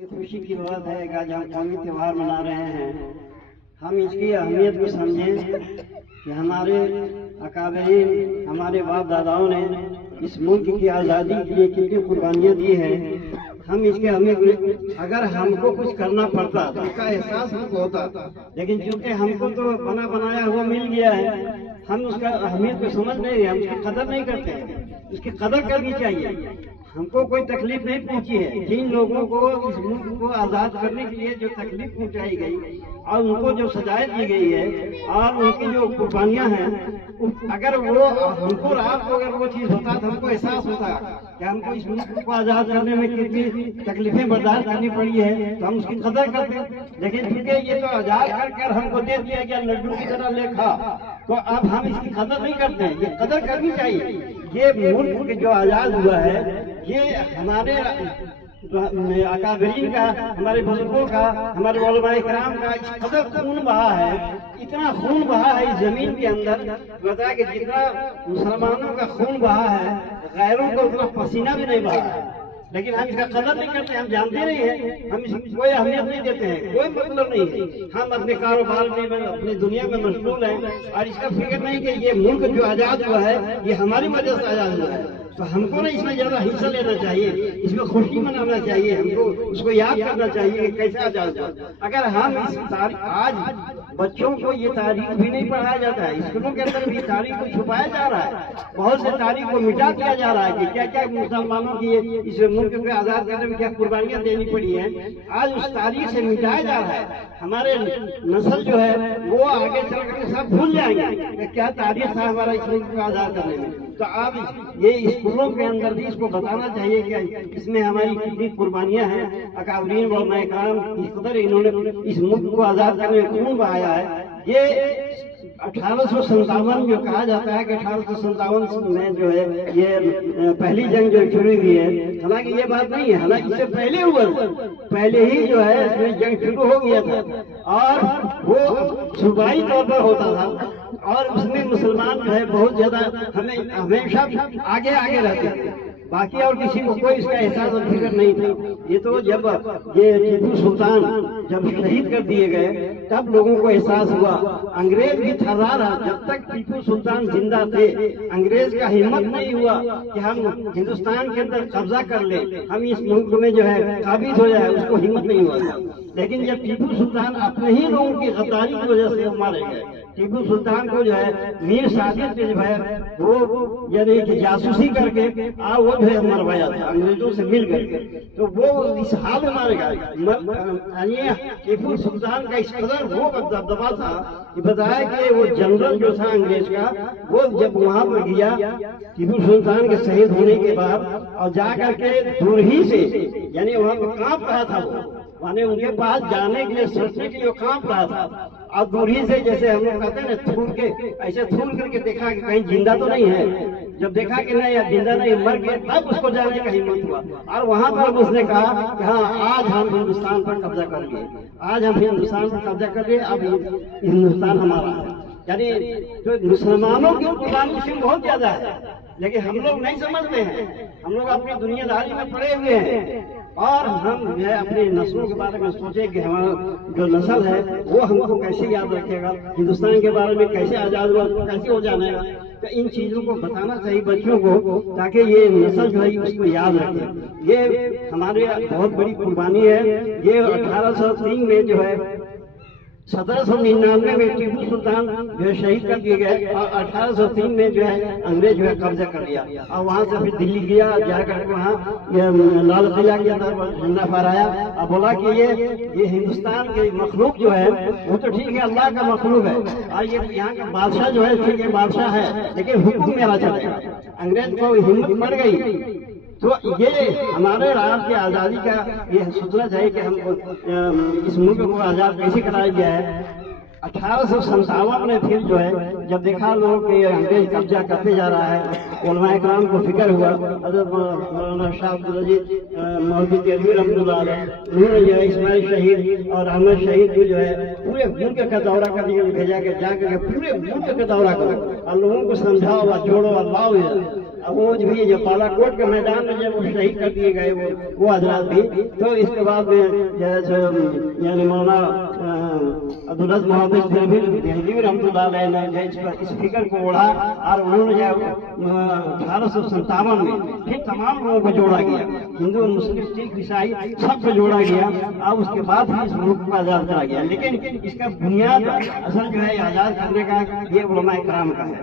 ये खुशी की बात है कि आज हम कौमी त्यौहार मना रहे हैं। हम इसकी अहमियत को समझें कि हमारे अकाबरीन, हमारे बाप दादाओं ने इस मुल्क की आज़ादी के लिए कितनी कुर्बानियाँ दी हैं। हम इसके अहमियत, अगर हमको कुछ करना पड़ता तो इसका एहसास हमको होता, लेकिन चूंकि हमको तो बना बनाया हुआ मिल गया है, हम उसका अहमियत को समझ नहीं, हम उसकी कदर नहीं करते। इसकी कदर करनी चाहिए। हमको कोई तकलीफ नहीं पहुंची है। जिन लोगों को इस मुल्क को आज़ाद करने के लिए जो तकलीफ पहुंचाई गई और उनको जो सजाएं दी गई है और उनकी जो कुर्बानियां हैं, अगर वो हमको रात को अगर वो चीज़ होता तो हमको एहसास होता कि हमको इस मुल्क को आज़ाद करने में कितनी तकलीफें बर्दाश्त करनी पड़ी है, तो हम उसकी कदर करते। लेकिन क्योंकि ये तो आज़ाद कर हमको दे दिया गया लड्डू की तरह लेखा, तो अब हम इसकी कदर नहीं करते हैं। ये कदर करनी चाहिए। ये मुल्क जो आज़ाद हुआ है, ये हमारे अकाबरीन का, हमारे बुजुर्गों का, हमारे उलमाए किराम का इस कदर खून बहा है, इतना खून बहा है इस जमीन के अंदर। बताया कि जितना मुसलमानों का खून बहा है, गैरों को उतना पसीना भी नहीं बहा है। लेकिन हम इसका कदर नहीं करते, हम जानते नहीं हैं, हम इसकी कोई अहमियत नहीं देते हैं, कोई मतलब नहीं है। हम अपने कारोबार में, अपनी दुनिया में मशगूल हैं और इसका फिक्र नहीं कि ये मुल्क जो आज़ाद हुआ है ये हमारी वजह से आज़ाद हुआ है। तो हमको ना इसमें ज्यादा हिस्सा लेना चाहिए, इसमें खुशी मनाना चाहिए, हमको उसको याद करना चाहिए कि कैसे आज़ाद हुआ। अगर हम इस आज बच्चों को ये तारीख भी नहीं पढ़ाया जाता है, स्कूलों के अंदर भी तारीख को छुपाया जा रहा है, बहुत से तारीख को मिटा दिया जा रहा है कि क्या क्या मुसलमानों की इस मुल्क को आज़ाद करने में क्या कुर्बानियां देनी पड़ी हैं, आज उस तारीख से मिटाया जा रहा है। हमारे नस्ल जो है वो आगे चल करके सब भूल जाएंगे कि क्या तारीख था हमारा इस मुल्क को आज़ाद करने में। तो आप ये स्कूलों के अंदर भी इसको बताना चाहिए कि इसमें हमारी कितनी कुर्बानियां हैं। अकाबरीन व उलमाए किराम इस कदर इन्होंने इस मुल्क को आज़ाद करने में खून बहाया है। ये 1857 जो कहा जाता है कि 1857 में जो है ये पहली जंग जो शुरू हुई है, हालांकि ये बात नहीं है, हालांकि इससे पहले हुआ, पहले ही जो है इसमें जंग शुरू हो गया था और वो सूबाई तौर पर होता था और उसमें मुसलमान जो है बहुत ज्यादा हमेशा आगे आगे रहते थे, बाकी और किसी को कोई इसका एहसास और फिक्र नहीं था। ये तो जब ये टीपू सुल्तान जब शहीद कर दिए गए तब लोगों को एहसास हुआ। अंग्रेज भी थर्रा रहा, जब तक टीपू सुल्तान जिंदा थे अंग्रेज का हिम्मत नहीं हुआ कि हम हिंदुस्तान के अंदर कब्जा कर ले, हम इस मुल्क में जो है काबिज हो जाए, उसको हिम्मत नहीं हुआ था। लेकिन जब टीपू सुल्तान अपने ही लोगों की गद्दारी की वजह से मारे गए, टीपू सुल्तान को जो है मीर सादिक जो है वो यानी कि जासूसी करके वो जो है मरवाया था अंग्रेजों से मिल करके, तो वो इस हाल में मारे गए। टीपू सुल्तान का इस कदर वो दबदबा था कि बताया कि वो जनरल जो था अंग्रेज का, वो जब वहां पर गया टीपू सुल्तान के शहीद होने के बाद और जा करके दूर ही से यानी वहां पर कांप रहा था, वो माने उनके पास जाने के लिए सोचने के लिए कांप रहा था और दूरी से जैसे हम लोग कहते हैं ना थूल के, ऐसे थूल करके देखा कि कहीं जिंदा तो नहीं है। जब देखा कि नहीं जिंदा नहीं मर गए, तब उसको जाने का हिम्मत हुआ और वहां पर उसने कहा कि हाँ आज हम हिंदुस्तान पर कब्जा कर लिए, आज हम हिंदुस्तान पर कब्जा कर लिए, अब हिंदुस्तान हमारा है। यानी तो मुसलमानों की कुर्बानी बहुत ज्यादा है, लेकिन हम लोग नहीं समझते हैं। हम लोग अपनी दुनियादारी में पड़े हुए हैं और हम जो है अपनी नस्लों के बारे में सोचे कि हमारा जो नस्ल है वो हमको कैसे याद रखेगा, हिंदुस्तान के बारे में कैसे आजाद हुआ, कैसे हो जाना है। तो इन चीजों को बताना चाहिए बच्चों को, ताकि ये नस्ल जो है उसको याद रखे। ये हमारे बहुत बड़ी कुर्बानी है। ये 1803 में जो है 1799 में टीपू सुल्तान जो है शहीद कर दिए गए और 1803 में जो है अंग्रेज जो है कब्जा कर लिया और वहां से फिर दिल्ली गया, जाकर वहाँ लाल किला के अंदर झंडा फहराया और बोला कि ये हिंदुस्तान के मखलूक जो है वो तो ठीक है, अल्लाह का मखलूक है और ये यहाँ का बादशाह जो है ठीक है बादशाह है, लेकिन हुक्म मेरा चलेगा। अंग्रेज को हिम्मत पड़ गई। तो ये हमारे राष्ट्र की आज़ादी का ये सोचना चाहिए कि हमको इस मुल्क को आज़ाद कैसे कराया गया है। 1857 में फिर जो है जब देखा लोग कि अंग्रेज कब्जा करते जा रहा है, उलमाए किराम को फिक्र हुआ। हज़रत मौलाना शाह अब्दुल अजीज मौलवी देलवी रहमतुल्लाह अलैह, उन्होंने जो है इस्माइल शहीद और अहमद शहीद को जो है पूरे मुल्क का दौरा करने के लिए भेजा के जाकर पूरे मुल्क का दौरा करो और लोगों को समझाओ और जोड़ो और लाओ वो भी जो बालाकोट के मैदान में जब शहीद कर दिए गए वो हजरात भी, तो इसके बाद में यानी मौलाना अब्दुल अज़ीज़ मोहम्मद देहलवी रहमतुल्लाह अलैह ने इस फिक्र को ओढ़ा और उन्होंने जो 1857 में फिर तमाम लोगों को जोड़ा गया, हिंदू मुस्लिम सिख ईसाई सबको जोड़ा गया, और उसके बाद ही इस मुल्क को आज़ाद करा गया। लेकिन इसका बुनियाद असल जो है आज़ाद करने का ये उलमाए कराम का है।